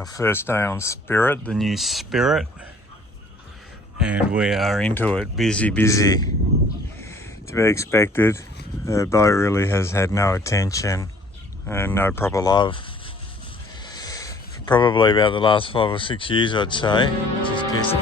Our first day on Spirit, the new Spirit, and we are into it. Busy. To be expected. The boat really has had no attention and no proper love for probably about the last 5 or 6 years, I'd say. Just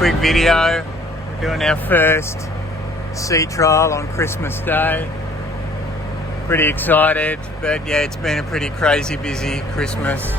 quick video. We're doing our first sea trial on Christmas Day. Pretty excited, but yeah, it's been a pretty crazy busy Christmas.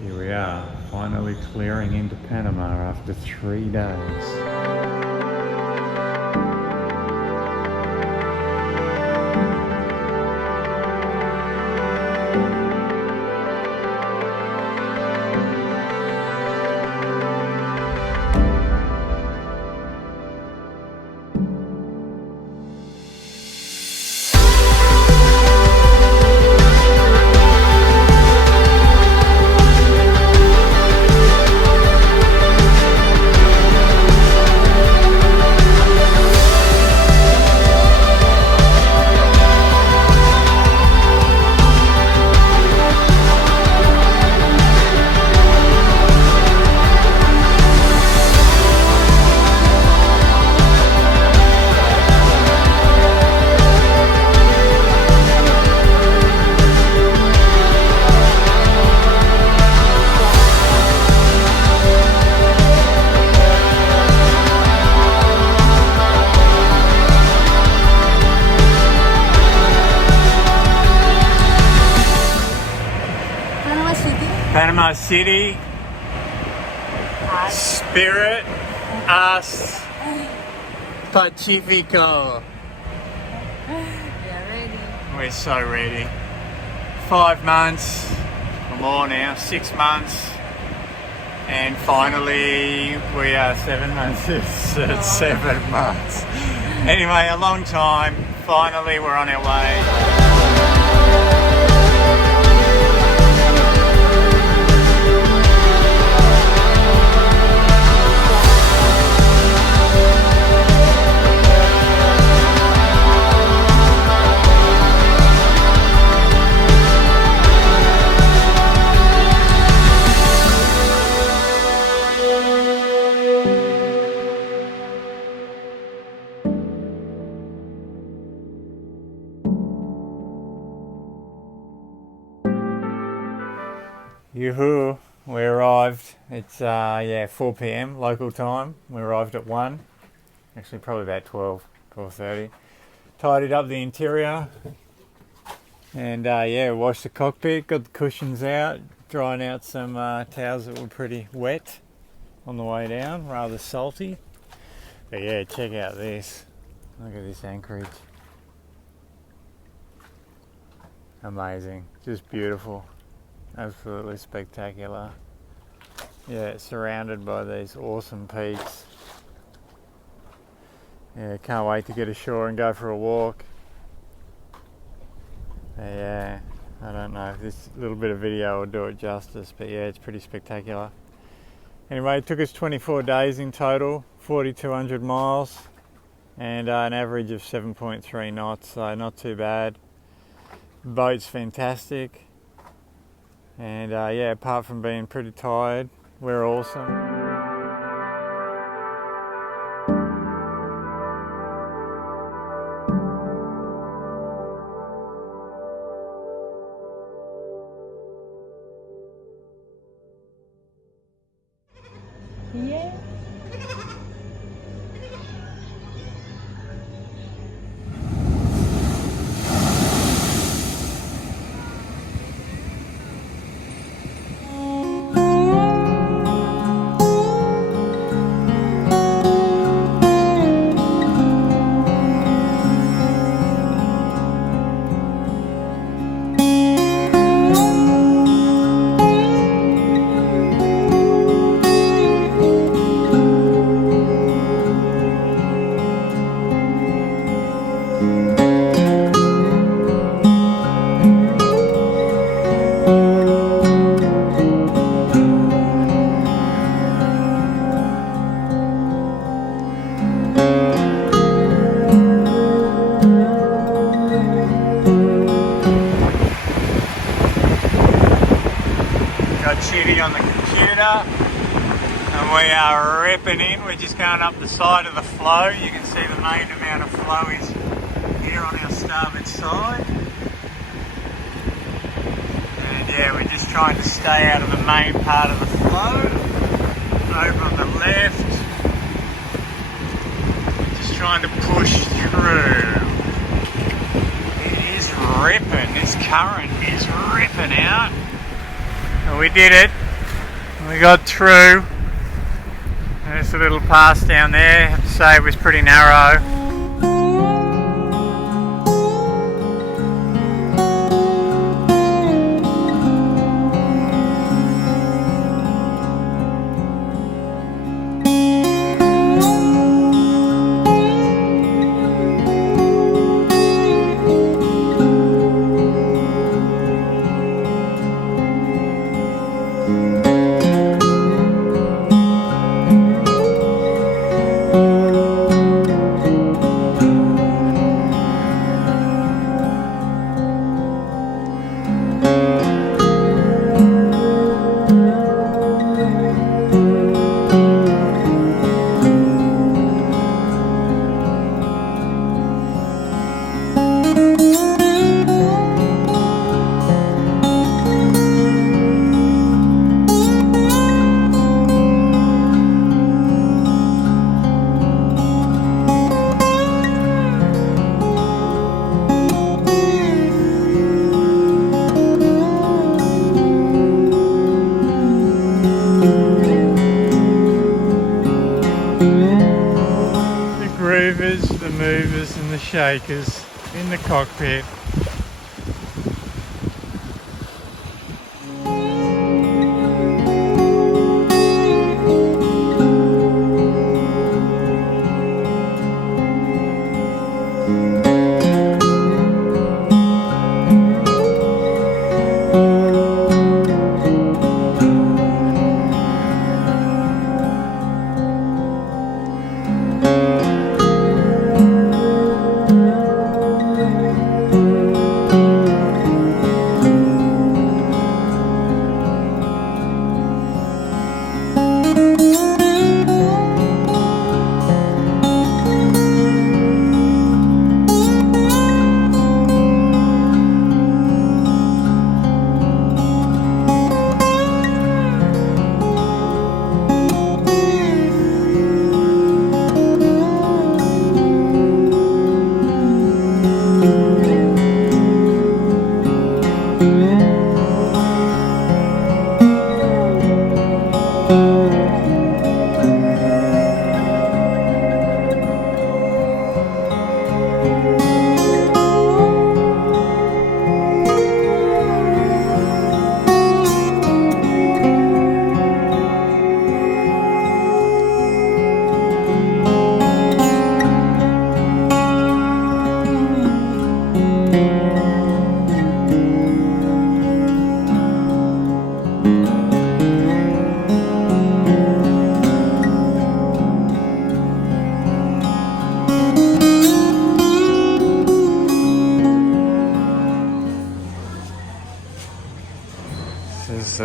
We are finally clearing into Panama after 3 days. Panama City, Spirit, us, Pacifico. Yeah, ready. We're so ready. 5 months, or more now, 6 months, and finally we are 7 months. It's 7 months. Anyway, a long time. Finally, we're on our way. Yoo-hoo, we arrived. It's 4 p.m. local time. We arrived at 1. Actually probably about 12:30. Tidied up the interior and washed the cockpit, got the cushions out, drying out some towels that were pretty wet on the way down, rather salty. But yeah, check out this. Look at this anchorage. Amazing, just beautiful. Absolutely spectacular. Yeah, surrounded by these awesome peaks. Yeah, can't wait to get ashore and go for a walk. Yeah, I don't know if this little bit of video will do it justice, but yeah, it's pretty spectacular. Anyway, it took us 24 days in total, 4,200 miles, and an average of 7.3 knots, so not too bad. Boat's fantastic, and yeah, apart from being pretty tired, we're awesome. Yeah. Chitty on the computer, and we are ripping in. We're just going up the side of the flow. You can see the main amount of flow is here on our starboard side, and yeah, we're just trying to stay out of the main part of the flow. Over on the left, just trying to push through. It is ripping. This current is ripping out. We did it. We got through. There's a little pass down there. I have to say it was pretty narrow. The movers and the shakers in the cockpit.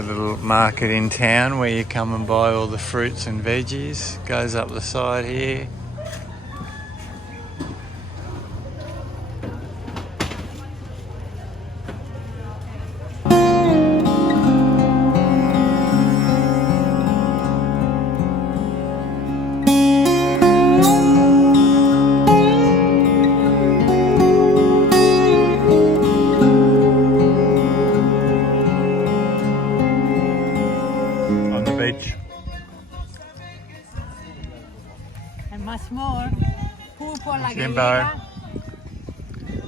little market in town where you come and buy all the fruits and veggies. Goes up the side here. On the beach. And much more. Food for la Jimbo. gallega.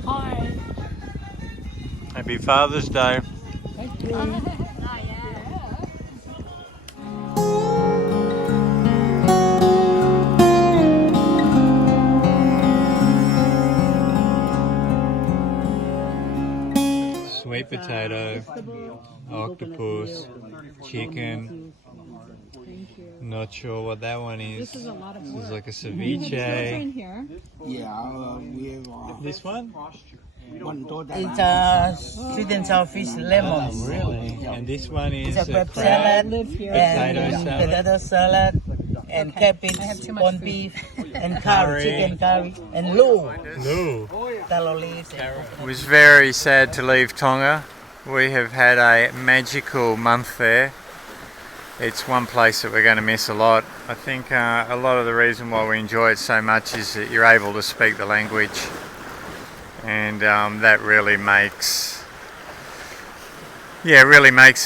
Hi. Happy Father's Day. Thank you. Sweet potato, octopus, chicken. Not sure what that one is. This is a lot of This work. is like a It's ceviche. in here. Yeah, we have This one? one total. It's sweet and sour fish lemons. Really? And this one is It's a a crab crab. salad Potato and salad. potato salad and cabbage, I have too much corned food. beef and Curry. curry, chicken curry and lu, No. tallow leaves. It was very sad to leave Tonga. We have had a magical month there. It's one place that we're going to miss a lot. I think a lot of the reason why we enjoy it so much is that you're able to speak the language, and that really makes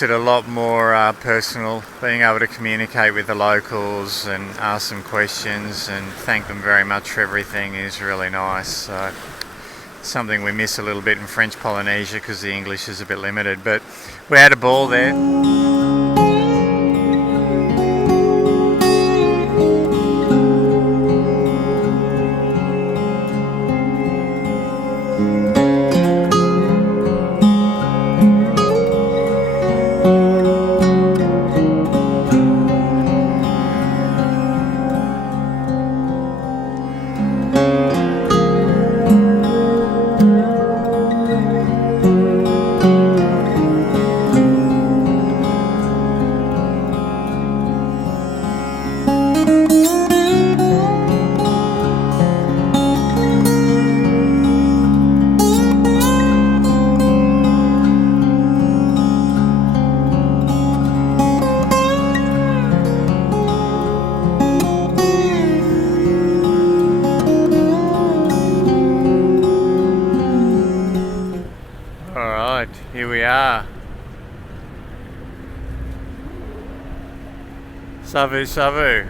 it a lot more personal. Being able to communicate with the locals and ask them questions and thank them very much for everything is really nice. So something we miss a little bit in French Polynesia because the English is a bit limited, but we had a ball there. Alright, here we are. Savu Savu.